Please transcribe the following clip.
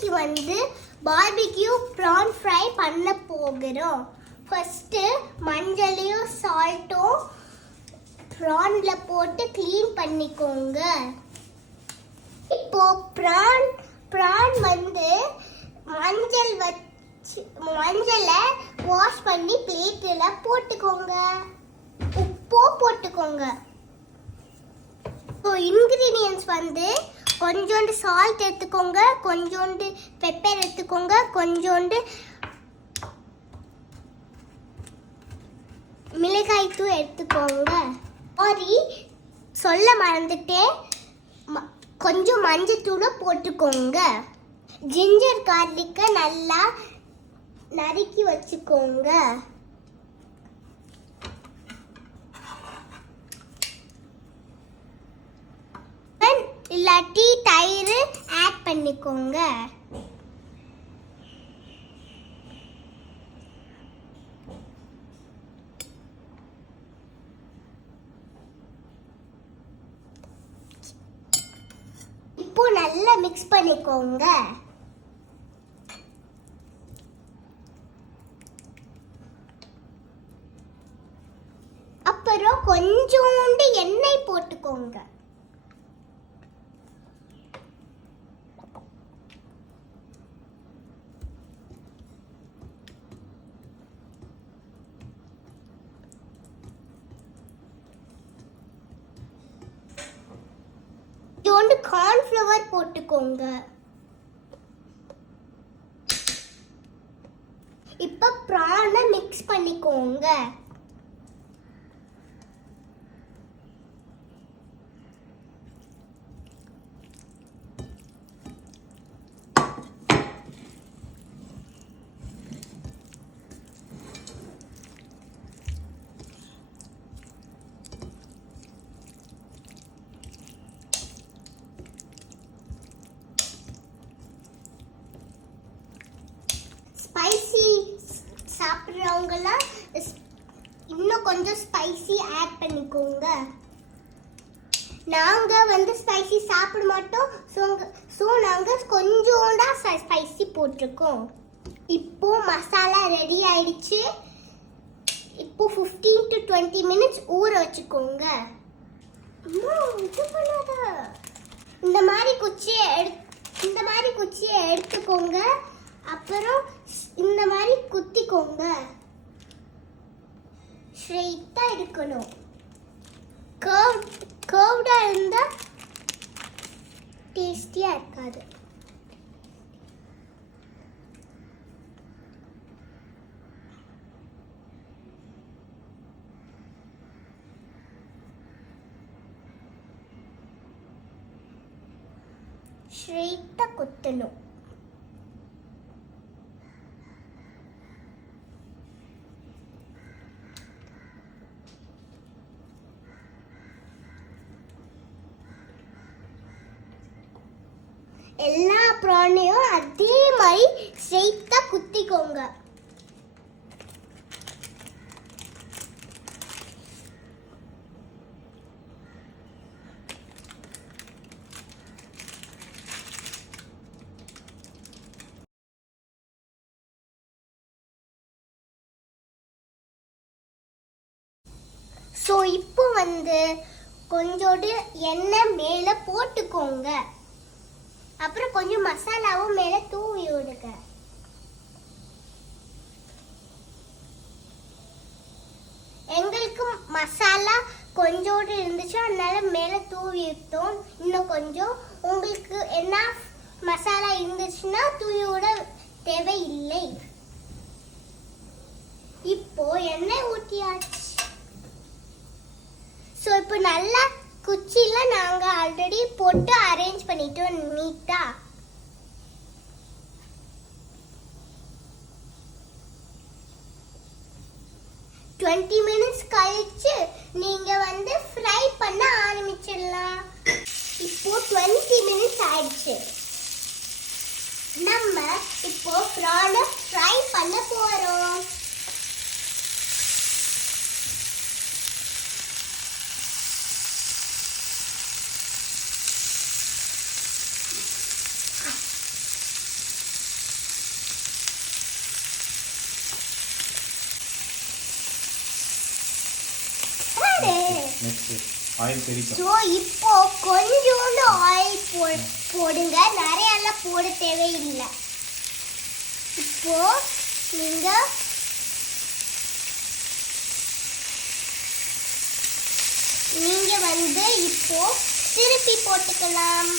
இன்னைக்கு வந்து barbecue PRAN fry பண்ண போகிறோம். ஃபர்ஸ்ட் மஞ்சளையும் சால்ட்டும் ப்ரான்ல போட்டு க்ளீன் பண்ணிக்கோங்க. இப்போ ப்ரான் வந்து மஞ்சளை வாஷ் பண்ணி பிளேட்ல போட்டுக்கோங்க. உப்பு போட்டுக்கோங்க. ஸோ இன்கிரீடியன்ஸ் வந்து கொஞ்சோண்டு சால்ட் எடுத்துக்கோங்க, கொஞ்சோண்டு பெப்பர் எடுத்துக்கோங்க, கொஞ்சோண்டு மிளகாய் தூள் எடுத்துக்கோங்க. சாரி சொல்ல மறந்துட்டேன், கொஞ்சம் மஞ்சத்தூளை போட்டுக்கோங்க. ஜிஞ்சர் கார்லிக்கை நல்லா நறுக்கி வச்சுக்கோங்க. இல்லாட்டி தயிர் ஆட் பண்ணிக்கோங்க. இப்போ நல்லா மிக்ஸ் பண்ணிக்கோங்க. அப்புறம் கொஞ்சோண்டு எண்ணெய் போட்டுக்கோங்க. கொஞ்சோண்டு கார்ன்ஃப்ளவர் போட்டுக்கோங்க. இப்ப ப்ரானை மிக்ஸ் பண்ணிக்கோங்க. ஸ்பைசி சாப்பிட்றவங்களாம் இன்னும் கொஞ்சம் ஸ்பைசி ஆட் பண்ணிக்கோங்க. நாங்கள் வந்து ஸ்பைசி சாப்பிட மாட்டோம், ஸோ நாங்கள் கொஞ்சோண்டா ஸ்பைசி போட்டிருக்கோம். இப்போ மசாலா ரெடி ஆயிடுச்சு. இப்போ 15 to 20 மினிட்ஸ் ஊற வச்சுக்கோங்க. இந்த மாதிரி குச்சியை எடுத்துக்கோங்க. அப்புறம் இந்த மாதிரி குத்திக்கோங்க. ஸ்ட்ரெயிட்டா இருக்கணும். கர்வ்டா இருந்தா டேஸ்டியா இருக்காது. ஸ்ட்ரெயிட்டா குத்தணும். எல்லா ப்ரானையும் அதே மாதிரி ஸ்ட்ரெயிட்டா குத்திக்கோங்க. ஸோ இப்போ வந்து கொஞ்சோண்டு எண்ணெய் மேலே போட்டுக்கோங்க. அப்புறம் கொஞ்சம் மசாலாவும் மேலே தூவி விடுங்க. எங்களுக்கு மசாலா கொஞ்சோடு இருந்துச்சு, அதனால மேலே தூவி விட்டோம். இன்னும் கொஞ்சம் உங்களுக்கு என்ன மசாலா இருந்துச்சுன்னா தூவி விட தேவையில்லை. இப்போ எண்ணெய் ஊற்றியாச்சு. ஸோ இப்போ நல்லா குச்சியில நாங்கள் ஆல்ரெடி போட்டு அரேஞ்ச் பண்ணிட்டோம் நீட்டா. டுவெண்ட்டி மினிட்ஸ் கழிச்சு நீங்க வந்து ஃப்ரை பண்ண ஆரம்பிச்சிடலாம். இப்போ 20 மினிட்ஸ் ஆயிடுச்சு. நம்ம இப்போ ப்ரானை ஃப்ரை பண்ண போறோம். ஆயில் தெரிக்கும். ஸோ இப்போ கொஞ்சோண்டு ஆயில் போடுங்க, நிறையெல்லாம் போட தேவையில்லை. இப்போ நீங்க வந்து இப்போ திருப்பி போட்டுக்கலாம்.